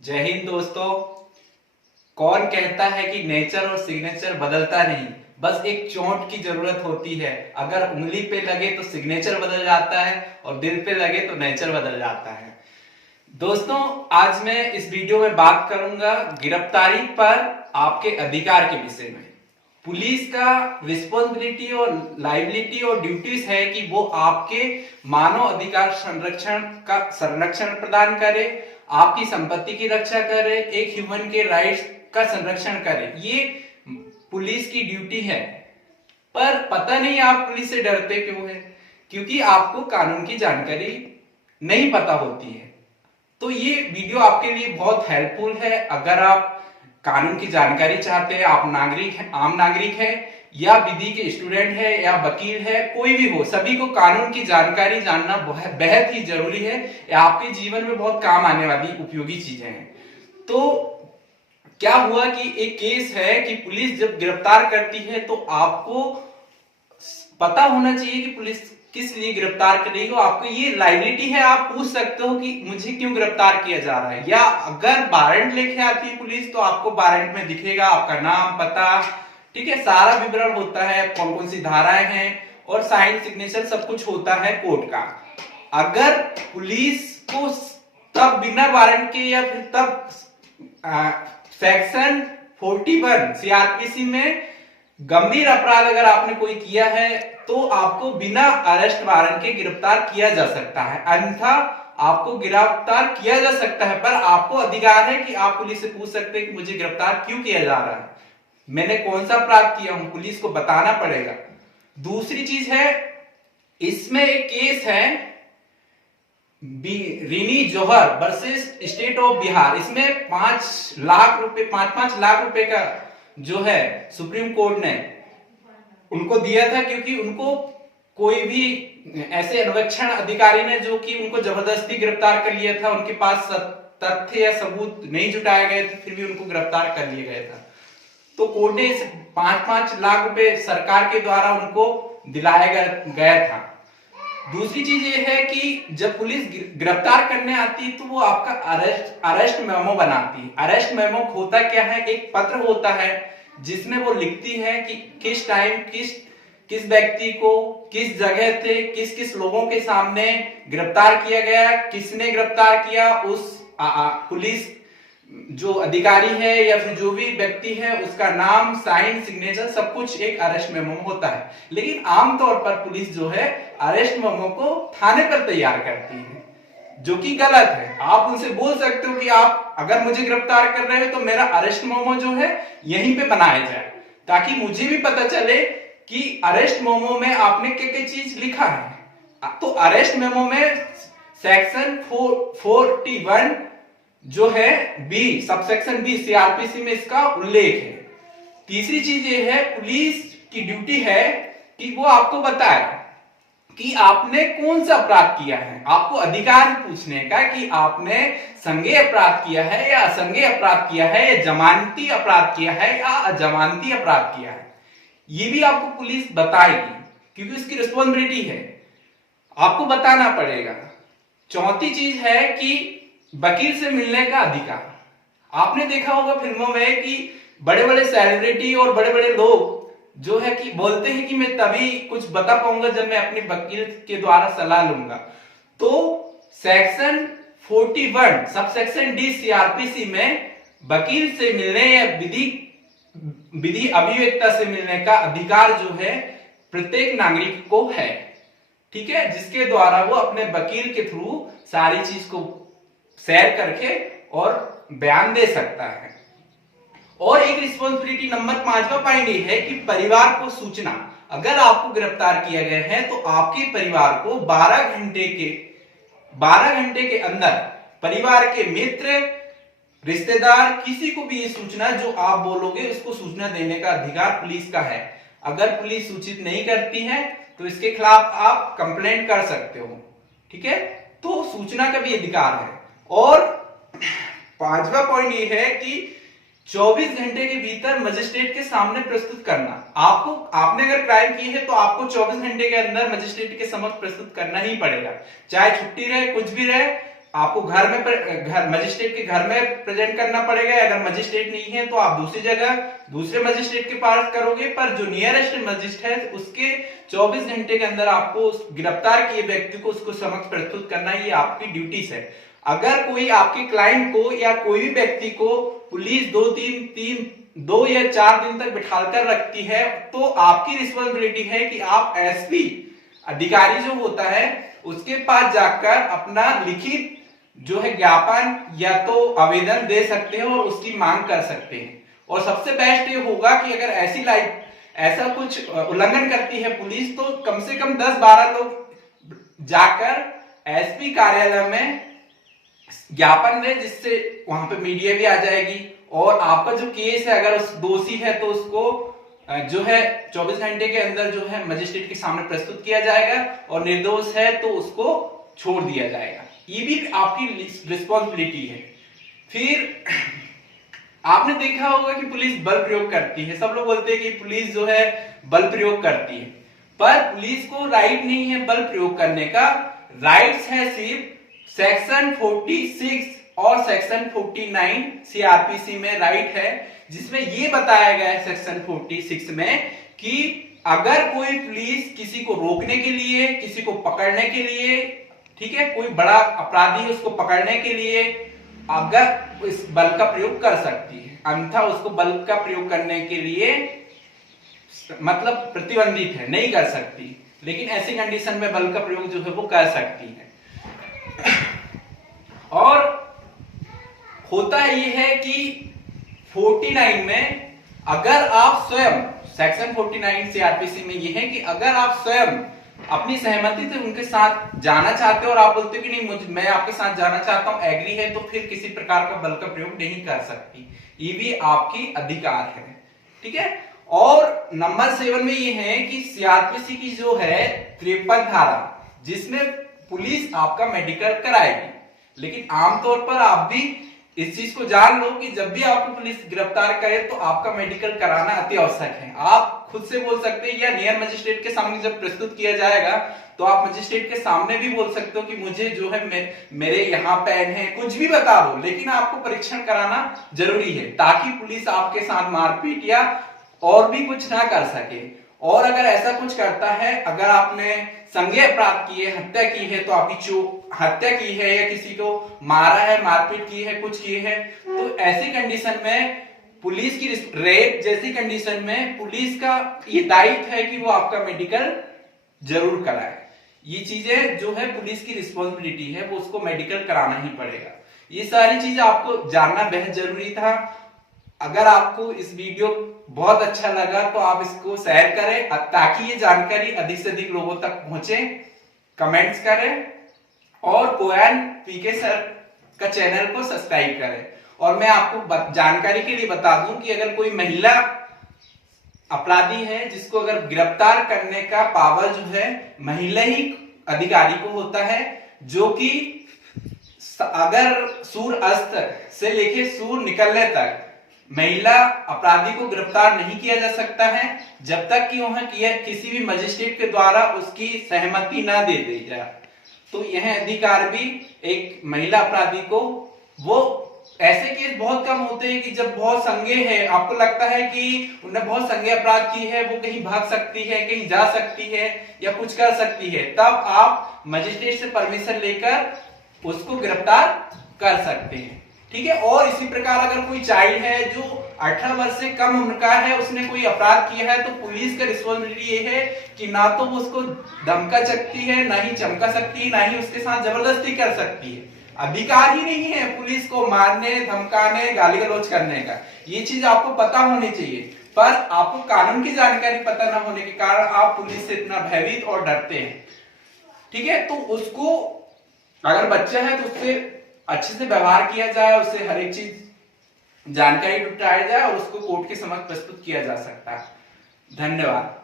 जय हिंद दोस्तों। कौन कहता है कि नेचर और सिग्नेचर बदलता नहीं, बस एक चोट की जरूरत होती है। अगर उंगली पे लगे तो सिग्नेचर बदल जाता है और दिल पे लगे तो नेचर बदल जाता है। दोस्तों, आज मैं इस वीडियो में बात करूंगा गिरफ्तारी पर आपके अधिकार के विषय में। पुलिस का रिस्पॉन्सिबिलिटी और लाइबिलिटी और ड्यूटीज है कि वो आपके मानव अधिकार संरक्षण प्रदान करे, आपकी संपत्ति की रक्षा करे, एक ह्यूमन के राइट्स का संरक्षण करे। ये पुलिस की ड्यूटी है। पर पता नहीं आप पुलिस से डरते क्यों है? क्योंकि आपको कानून की जानकारी नहीं पता होती है। तो ये वीडियो आपके लिए बहुत हेल्पफुल है। अगर आप कानून की जानकारी चाहते हैं, आप नागरिक हैं, आम नागरिक है या विधि के स्टूडेंट है या वकील है, कोई भी हो, सभी को कानून की जानकारी जानना बेहद ही जरूरी है। आपके जीवन में बहुत काम आने वाली उपयोगी चीजें हैं। तो क्या हुआ कि एक केस है कि पुलिस जब गिरफ्तार करती है तो आपको पता होना चाहिए कि पुलिस किस लिए गिरफ्तार कर रही हो। आपको ये लाइबिलिटी है, आप पूछ सकते हो कि मुझे क्यों गिरफ्तार किया जा रहा है। या अगर वारंट लेके आती है पुलिस तो आपको वारंट में दिखेगा आपका नाम, पता, ठीक है, सारा विवरण होता है, कौन कौन सी धाराएं हैं और साइन सिग्नेचर सब कुछ होता है कोर्ट का। अगर पुलिस को तब बिना वारंट के या फिर तब सेक्शन 41 सीआरपीसी में गंभीर अपराध अगर आपने कोई किया है तो आपको बिना अरेस्ट वारंट के गिरफ्तार किया जा सकता है। अन्यथा आपको गिरफ्तार किया जा सकता है, पर आपको अधिकार है कि आप पुलिस से पूछ सकते हैं कि मुझे गिरफ्तार क्यों किया जा रहा है, मैंने कौन सा अपराध किया हूं, पुलिस को बताना पड़ेगा। दूसरी चीज है, इसमें एक केस है रिनी जौहर वर्सेस स्टेट ऑफ बिहार। इसमें 5 लाख रुपए 5-5 लाख रुपए का जो है सुप्रीम कोर्ट ने उनको दिया था, क्योंकि उनको कोई भी ऐसे अनुवीक्षण अधिकारी ने जो कि उनको जबरदस्ती गिरफ्तार कर लिया था, उनके पास तथ्य या सबूत नहीं जुटाए गए थे, फिर भी उनको गिरफ्तार कर लिया गया था। तो कोर्ट ने 5-5 लाख रुपए सरकार के द्वारा उनको दिलाया गया था। दूसरी चीज ये है कि जब पुलिस गिरफ्तार करने आती है तो वो आपका अरेस्ट मेमो बनाती है। अरेस्ट मेमो होता क्या है? एक पत्र होता है जिसमें वो लिखती है कि किस टाइम किस व्यक्ति को किस जगह थे किस किस लोगों के सामने गिरफ्तार किया गया, किसने गिरफ्तार किया, उस पुलिस जो अधिकारी है या फिर जो भी व्यक्ति है उसका नाम, साइन, सिग्नेचर सब कुछ एक अरेस्ट मेमो में होता है। लेकिन आमतौर पर पुलिस जो है अरेस्ट मेमो को थाने पर तैयार करती है, जो कि गलत है। आप उनसे बोल सकते हो कि आप अगर मुझे गिरफ्तार कर रहे हो तो मेरा अरेस्ट मेमो जो है यहीं पे बनाया जाए, ताकि मुझे भी पता चले कि अरेस्ट मेमो में आपने क्या चीज लिखा है। तो अरेस्ट मेमो में सेक्शन 41 जो है बी, सबसेक्शन बी सीआरपीसी में इसका उल्लेख है। तीसरी चीज ये है, पुलिस की ड्यूटी है कि वो आपको बताए कि आपने कौन सा अपराध किया है। आपको अधिकार पूछने का कि आपने संज्ञेय अपराध किया है या असंज्ञेय अपराध किया है, या जमानती अपराध किया है या अजमानती अपराध किया है। ये भी आपको पुलिस बताएगी, क्योंकि उसकी रिस्पॉन्सिबिलिटी है, आपको बताना पड़ेगा। चौथी चीज है कि वकील से मिलने का अधिकार। आपने देखा होगा फिल्मों में कि बड़े बड़े सेलिब्रिटी और बड़े बड़े लोग जो है कि बोलते हैं कि मैं तभी कुछ बता पाऊंगा जब मैं अपने वकील के द्वारा सलाह लूंगा। तो सेक्शन 41 सबसेक्शन डी सीआरपीसी में वकील से मिलने या विधि अभिव्यक्ता से मिलने का अधिकार जो है प्रत्येक नागरिक को है, ठीक है, जिसके द्वारा वो अपने वकील के थ्रू सारी चीज को शेयर करके और बयान दे सकता है। और एक रिस्पॉन्सिबिलिटी नंबर 5वां पॉइंट ये है कि परिवार को सूचना। अगर आपको गिरफ्तार किया गया है तो आपके परिवार को 12 घंटे के अंदर परिवार के मित्र, रिश्तेदार, किसी को भी ये सूचना जो आप बोलोगे उसको सूचना देने का अधिकार पुलिस का है। अगर पुलिस सूचित नहीं करती है तो इसके खिलाफ आप कंप्लेंट कर सकते हो, ठीक है। तो सूचना का भी अधिकार है। और 5वां पॉइंट ये है कि 24 घंटे के भीतर मजिस्ट्रेट के सामने प्रस्तुत करना। आपने अगर क्राइम की है तो आपको 24 घंटे के अंदर मजिस्ट्रेट के समक्ष प्रस्तुत करना ही पड़ेगा, चाहे छुट्टी रहे, कुछ भी रहे, आपको घर मजिस्ट्रेट के घर में प्रेजेंट करना पड़ेगा। अगर मजिस्ट्रेट नहीं है तो आप दूसरी जगह दूसरे मजिस्ट्रेट के पास करोगे, पर जो नियरेस्ट मजिस्ट्रेट है उसके 24 घंटे के अंदर आपको उस गिरफ्तार किए व्यक्ति को उसको समक्ष प्रस्तुत करना, ये आपकी ड्यूटीज है। अगर कोई आपके क्लाइंट को या कोई भी व्यक्ति को पुलिस 2 या 4 दिन तक बिठाकर रखती है तो आपकी रिस्पॉन्सिबिलिटी है कि आप एसपी अधिकारी जो होता है उसके पास जाकर अपना लिखित जो है ज्ञापन या तो आवेदन दे सकते हैं और उसकी मांग कर सकते हैं। और सबसे बेस्ट ये होगा कि अगर ऐसा कुछ उल्लंघन करती है पुलिस तो कम से कम 10-12 लोग जाकर एसपी कार्यालय में ज्ञापन दे, जिससे वहां पे मीडिया भी आ जाएगी और आपका जो केस है अगर उस दोषी है तो उसको जो है 24 घंटे के अंदर जो है मजिस्ट्रेट के सामने प्रस्तुत किया जाएगा और निर्दोष है तो उसको छोड़ दिया जाएगा। ये भी आपकी रिस्पॉन्सिबिलिटी है। फिर आपने देखा होगा कि पुलिस बल प्रयोग करती है। सब लोग बोलते हैं कि पुलिस जो है बल प्रयोग करती है, पर पुलिस को राइट नहीं है बल प्रयोग करने का। राइट्स है सिर्फ सेक्शन 46 और सेक्शन 49 सीआरपीसी में राइट है, जिसमें ये बताया गया है सेक्शन 46 में कि अगर कोई पुलिस किसी को रोकने के लिए, किसी को पकड़ने के लिए, ठीक है, कोई बड़ा अपराधी है उसको पकड़ने के लिए अगर इस बल का प्रयोग कर सकती है, अन्यथा उसको बल का प्रयोग करने के लिए मतलब प्रतिबंधित है, नहीं कर सकती। लेकिन ऐसी कंडीशन में बल का प्रयोग जो है वो कर सकती है। और होता ये है कि 49 में अगर आप स्वयं, सेक्शन 49 सीआरपीसी में ये है कि अगर आप स्वयं अपनी सहमति से उनके साथ जाना चाहते हो और आप बोलते हो कि नहीं मैं आपके साथ जाना चाहता हूं, एग्री है, तो फिर किसी प्रकार का बल का प्रयोग नहीं कर सकती। ये भी आपकी अधिकार है, ठीक है। और नंबर 7 में ये है कि सीआरपीसी की जो है 53 धारा, जिसमें पुलिस आपका मेडिकल कराएगी। लेकिन आमतौर पर आप भी इस चीज को जान लो कि जब भी आपको पुलिस गिरफ्तार करे तो आपका मेडिकल कराना अति आवश्यक है। आप खुद से बोल सकते हैं या नियर मजिस्ट्रेट के सामने जब प्रस्तुत किया जाएगा तो आप मजिस्ट्रेट के सामने भी बोल सकते हो कि मुझे जो है मेरे यहाँ पेन है, कुछ भी बता दो, लेकिन आपको परीक्षण कराना जरूरी है ताकि पुलिस आपके साथ मारपीट या और भी कुछ ना कर सके। और अगर ऐसा कुछ करता है, अगर आपने संज्ञेय अपराध किए, हत्या की है, तो आपकी हत्या की है या किसी को मारा है, मारपीट की है, कुछ किए है, तो ऐसी कंडीशन में पुलिस की रेप जैसी कंडीशन में पुलिस का ये दायित्व है कि वो आपका मेडिकल जरूर कराए। ये चीजें जो है पुलिस की रिस्पॉन्सिबिलिटी है, वो उसको मेडिकल कराना ही पड़ेगा। ये सारी चीजें आपको जानना बेहद जरूरी था। अगर आपको इस वीडियो बहुत अच्छा लगा तो आप इसको शेयर करें ताकि ये जानकारी अधिक से अधिक लोगों तक पहुंचे। कमेंट्स करें और कोयन पीके सर का चैनल को सब्सक्राइब करें। और मैं आपको जानकारी के लिए बता दूं कि अगर कोई महिला अपराधी है जिसको अगर गिरफ्तार करने का पावर जो है महिला ही अधिकारी को होता है, जो कि अगर सूर्य अस्त से लेके सूर्य निकलने तक महिला अपराधी को गिरफ्तार नहीं किया जा सकता है जब तक कि वहां किसी भी मजिस्ट्रेट के द्वारा उसकी सहमति ना दे दी जाए। तो यह अधिकार भी एक महिला अपराधी को, वो ऐसे केस बहुत कम होते हैं कि जब बहुत संज्ञेय है, आपको लगता है कि उन्हें बहुत संज्ञेय अपराध की है, वो कहीं भाग सकती है, कहीं जा सकती है या कुछ कर सकती है, तब आप मजिस्ट्रेट से परमिशन लेकर उसको गिरफ्तार कर सकते हैं, ठीक है। और इसी प्रकार अगर कोई चाइल्ड है जो 18 वर्ष से कम उम्र का है, उसने कोई अपराध किया है, तो पुलिस का रिस्पॉन्सिबिलिटी ये है कि ना तो वो उसको धमका सकती है, ना ही चमका सकती है, ना ही उसके साथ जबरदस्ती कर सकती है। अधिकार ही नहीं है पुलिस को मारने, धमकाने, गाली गलौज करने का। ये चीज आपको पता होनी चाहिए, पर आपको कानून की जानकारी पता न होने के कारण आप पुलिस से इतना भयभीत और डरते हैं, ठीक है। तो उसको अगर बच्चा है तो उससे अच्छे से व्यवहार किया जाए, उससे हर एक चीज जानकारी जुटाया जाए और उसको कोर्ट के समक्ष प्रस्तुत किया जा सकता है। धन्यवाद।